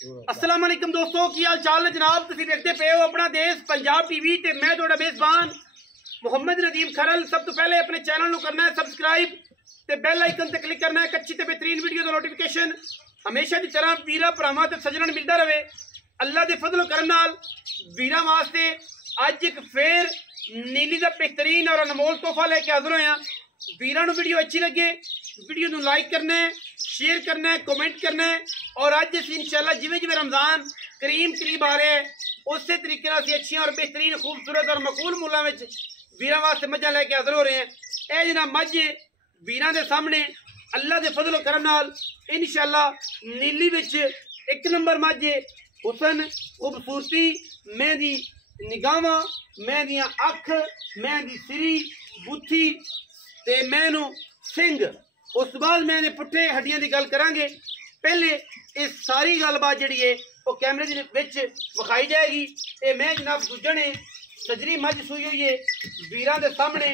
अस्सलाम वालेकुम दोस्तों, की हाल चाल है जनाब। तुसीं देखते पे हो अपना देश पंजाब टीवी ते मैं तुहाडा मेज़बान मुहम्मद नदीम खरल। सब तो पहले अपने चैनल को करना है सबसक्राइब ते बेल आइकन ते क्लिक करना है अच्छी ते बेहतरीन वीडियो का नोटिफिकेशन हमेशा की तरह वीरा भरावां ते सज्जणां मिलता रहे। अल्लाह के फजल करम नाल वीरां वास्ते अज एक फिर नीली का बेहतरीन और अनमोल तोहफा लेके हाजिर होया। वीरां नूं वीडियो अच्छी लगे वीडियो नूं लाइक करना है, शेयर करना है, कमेंट करना है। और अज असीं इंशाअल्लाह जिवें जिवें रमजान करीब आ रहे हैं उस तरीके नाल अच्छी और बेहतरीन खूबसूरत और मकबूल मुल्लां विच वीरां वास्ते मझां लैके हाजिर हो रहे हैं। यह जनाब मझ वीरां दे सामने अल्लाह के फजल करम नाल इंशाअल्लाह नीली विच एक नंबर मझ हुसन खूबसूरती मैं दी निगाहां मैं दियां अख मैं दी सिरी बुथी ते मैनू सिंह। उस बाद मैं पुट्ठे हड्डियां की गल करांगे। पहले इस सारी गलबात जिहड़ी है वो कैमरे विच विखाई जाएगी। ये मैं जनाब दूजा ने सजरी मझ सूई हुई है वीरां दे सामने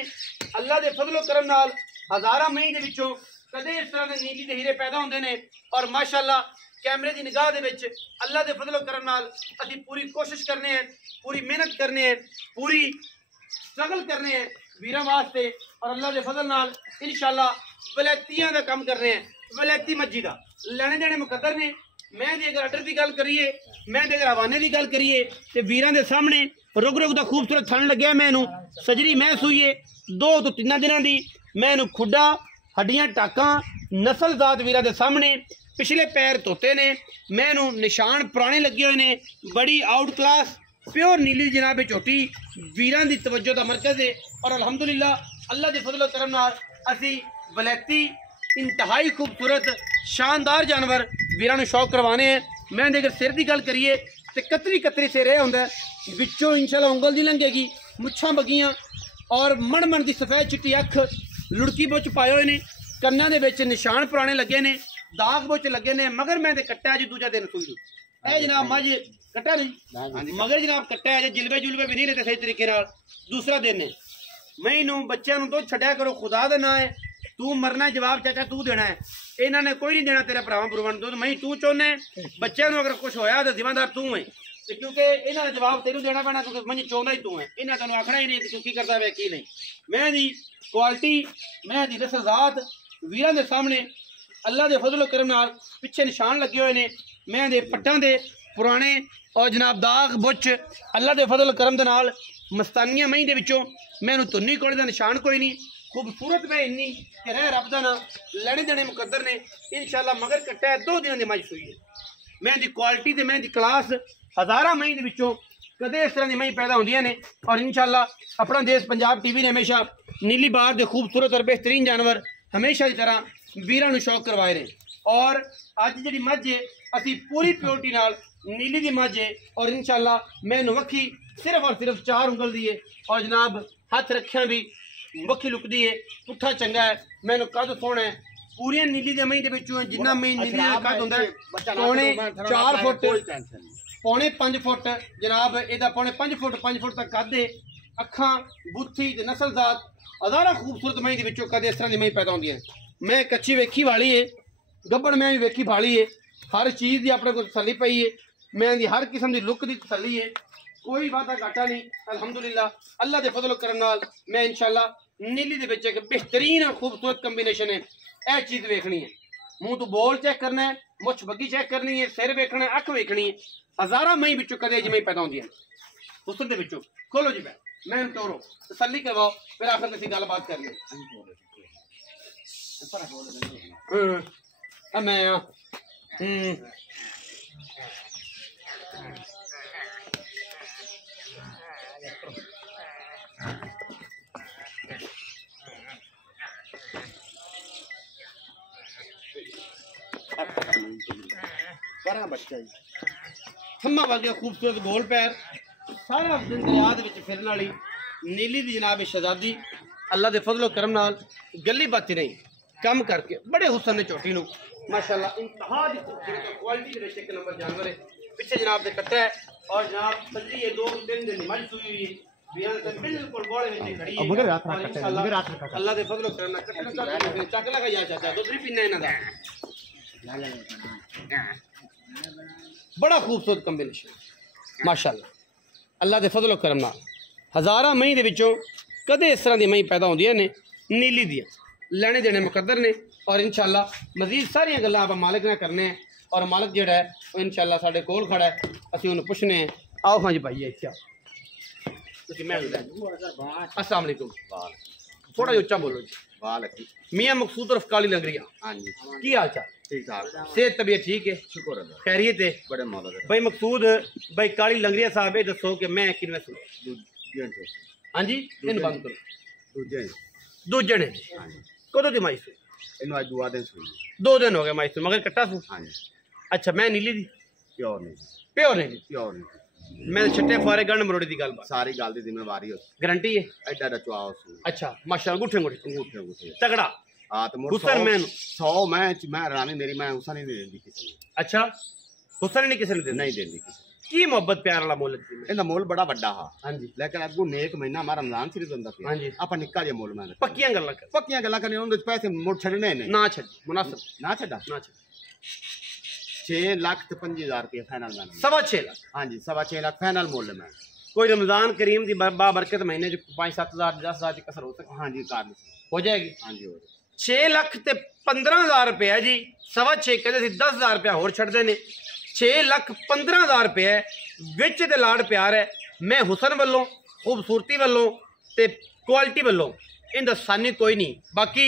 अल्लाह के फजलो करम नाल हज़ारां मई दे विचों कदे इस तरह के नीली ते हीरे पैदा होंदे ने। और माशाअल्लाह कैमरे की निगाह दे विच अल्लाह के फजलो करम नाल असीं पूरी कोशिश करने हैं, पूरी मेहनत करने हैं, पूरी स्ट्रगल करने हैं वीरां वास्ते। और अल्लाह के फजल नाल इंशाअल्लाह वलैतियां का काम कर रहे हैं। वलैती मज्जी का लैने देने मुकद्दर ने। मैं अगर आर्डर की गल करिए मैं अगर हवाने की गल करिए तो वीरां दे सामने रुक रुक का खूबसूरत थन लग्या। मैनू सजरी मैं सूईए 2 तो 3 दिनों की मैनू खुडा हड्डियां टाकां नस्ल जात वीरां दे सामने पिछले पैर धोते ने मैनू निशान पुराने लगे हुए ने। बड़ी आउट क्लास प्योर नीली जनाब झोटी वीरां दी तवज्जो का मरकज है। और अलहमदुलिल्लाह अल्लाह के फजल करम नाल असी वलैती इंतहाई खूबसूरत शानदार जानवर वीरां नूं शौक करवाने हैं। मैं अगर सिर की गल करिए तो कतरी कतरी सिर यह होंदा विचों इंशाअल्लाह उंगल दी लंघेगी मुच्छां बगियां और मन की सफेद चिट्टी अख लुड़की बुच पाए हुए ने। कन्नां दे विच निशान पुराने लगे ने दाग बुच लगे ने। मगर मैं कट्टा अज दूजा दिन सूई ए जनाब मझ कट्टा नहीं मगर जनाब कट्टा अज जिलबे जुलबे भी नहीं रहते सही तरीके नाल। दूसरा दिन है मई नूं बच्चों नूं दुध छड्या करो खुदा दा नां है। तू मरना जवाब चाचा तू देना है। इन्हों ने कोई नहीं देना तेरे भरावां भरूवां नूं दुध मई तू चाहुंदा बच्चों नूं अगर कुछ होया तो जिम्मेदार तू है क्योंकि इन्हों ने जवाब तेनू देना पैना क्योंकि मई चाहुंदा ही तू है। इन्हें तेन आखना ही नहीं कि तू की करता है की नहीं। मैं दी क्वालिटी मैं दी रसलजात वीरां दे सामने अल्लाह के फजल करम नाल पिछे निशान लगे हुए ने। मैं दे पट्टां दे पुराने और जनाब दाग बुच अल्लाह के फजल करम दे नाल मस्तानियां मई दे विचों मैनू तुन्नी कोड़े दा निशान कोई नहीं। खूबसूरत मैं इन्नी कि रह रब दा ना लैने देने मुकद्दर ने इंशाअल्लाह। मगर कट्टा 2 दिनों की मझ सूई है। मैं दी क्वालिटी ते मैं दी क्लास हज़ारां मई दे विचों कदे इस तरह की मई पैदा होंदियां ने। और इंशाअल्लाह अपना देश पंजाब टीवी ने हमेशा नीली बार के खूबसूरत और बेहतरीन जानवर हमेशा की तरह वीरां नूं शौक करवाए रहे। और अज जी मझ है असी पूरी प्योरिटी नाल नीली की मझ है। और इंशाअल्लाह मैनू वक्खी सिर्फ और सिर्फ 4 उंगल दी है और जनाब हथ रखिया भी वक्खी लुकदी है। पुट्ठा चंगा है मैनू कद सोहना है। पूरी नीली दे मई दे विचों जिन्ना मई नीली दा कद हुंदा है पौने 4 फुट पौने 5 फुट जनाब इहदा पौने 5 फुट तक कद है। अखां बुथी ते नस्लजात हज़ारां खूबसूरत मई दे विचों कदे इस तरह की मई पैदा होंदी है। मैं कच्ची वेखी वाली है गब्बड़ मैं भी वेखी वाली है। हर चीज़ की अपने को तसल्ली पई है। मैं दी हर किस्म की लुक की तसल्ली है। कोई वादा घाटा नहीं अल्हम्दुलिल्लाह अल्लाह के फजल करम नाल मैं इंशाअल्लाह नीली दे विच एक बेहतरीन और खूबसूरत कंबीनेशन है। यह चीज़ वेखनी है मुँह तो बोल चेक करना है मुछ बग्गी चेक करनी है सिर वेखना है अख वेखनी है। हज़ारां मई विचों कदे जी मई पैदा होंदी है उस दे विचों खोलो जी मैं तोरो तसल्ली करवाओ फिर आखिर किसी गलबात कर मैं बच्चा थम्मा वर्गे खूबसूरत गोल पैर सारा दिन दरिया दे फिरन वाली नीली दी जनाब शहजादी अल्लाह के फजलो करम नाल गली बाती नहीं कम करके बड़े हुसन ने झोटी नूं माशाअल्लाह इंतहा दी क्वालिटी दे एक नंबर जानवर है। पिछे जनाब दे कट्टा है और जनाब सजरी है 2-3 दिन मझ सूई हुई है बिल्कुल बोले में खड़ी है। अल्लाह के फजलो करम नाल कट्टा चक लगा जा चाचा दूध नहीं पीना इन्हां दा बड़ा खूबसूरत कंबीनेशन माशाअल्लाह। अल्लाह के फजलो करम नाल हज़ारां मई दे विचों कदे इस तरह दी मई पैदा होंदियां ने नीली दियां, लैने देने मुकद्दर ने। और इंशाअल्लाह मजीद सारियां गल्लां आप मालिक ने करने हैं। और मालिक जिहड़ा है वो इंशाअल्लाह साडे कोल खड़ा है, असीं उन्हें पुछने हैं। आओ हाँ जी भाई इत्थे अस्सलाम वालेकुम। थोड़ा जिहा उच्चा बोलो जी। मियाँ मकसूद उर्फ काली लंगरिया, हाँ जी, की हाल चाल? ठीक ठाक, सेहत तबीयत ठीक है? शुक्र अल्लाह, खैरियत है? बड़े मौला भाई मकसूद भाई काली लंगरिया साहब ये दसो कि मैं किनवें सुना? हाँ जी, इन बंद करो। दूजे ने कदों दी माई सुई? दो दिन हो गए माई सुई, मगर कट्टा सू? हाँ जी। अच्छा, मैं नीली दी प्योर नहीं मैं छट्टे फारे गंढ मरोड़ी दी गल सारी गल दी जिम्मेवारी गारंटी है एडा दा चुआ। अच्छा माशाअल्लाह, गुठे गुठे तगड़ा। हां तो हुसन मैं 100 मैं रानी मेरी मैं हुसन नहीं देंदी किसी ने। अच्छा, हुसन नहीं किसी ने नहीं देंदी किसी की मोहब्बत प्यार वाला मोल इहदा मोल बड़ा बड़ा हा। हां जी, लेकिन अगू नेक महीना हमारा रमजान शरीफ हुंदा पिया। हां जी, आपा निक्का जिहा मोल मैं पक्कियां गल्लां करनी उहदे पैसे मुड़ छड़ने ने ना छड़ मुनासिब ना छड़ा 6 लाख ते 5000 रुपये फाइनल में 6.5 लाख। हाँ जी, 6.5 लाख फाइनल मोल में। कोई रमजान करीम की बाबरकत महीने 5-7 हज़ार 10,000 की कसर हो सकती? हाँ जी, कार हो जाएगी। हाँ जी, हो 6 लाख ते 15,000 रुपये जी, 6.5 कहते 10,000 रुपया होर छड़ते ने। 6 लाख 15,000 रुपये विच दे लाड़ प्यार है। मैं हुसन वालों, खूबसूरती वालों ते क्वालिटी वालों इनका सानी कोई नहीं। बाकी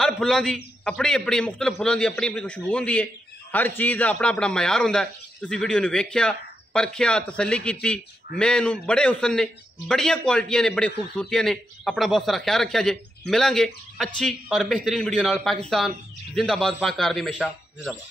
हर फुलों की अपनी अपनी मुख्तलिफ फुलों की अपनी अपनी खुशबू होंगी है। हर चीज़ का अपना अपना मयार होंदा है। तुसीं वीडियो ने वेख्या, परखिया, तसल्ली की। मैं इनू बड़े हुसन ने, बड़ियां क्वालिटियां ने, बड़ी खूबसूरतियां ने। अपना बहुत सारा ख्याल रखा जे। मिलांगे अच्छी और बेहतरीन वीडियो नाल। पाकिस्तान जिंदाबाद, पाक आर्मी हमेशा जिंदाबाद।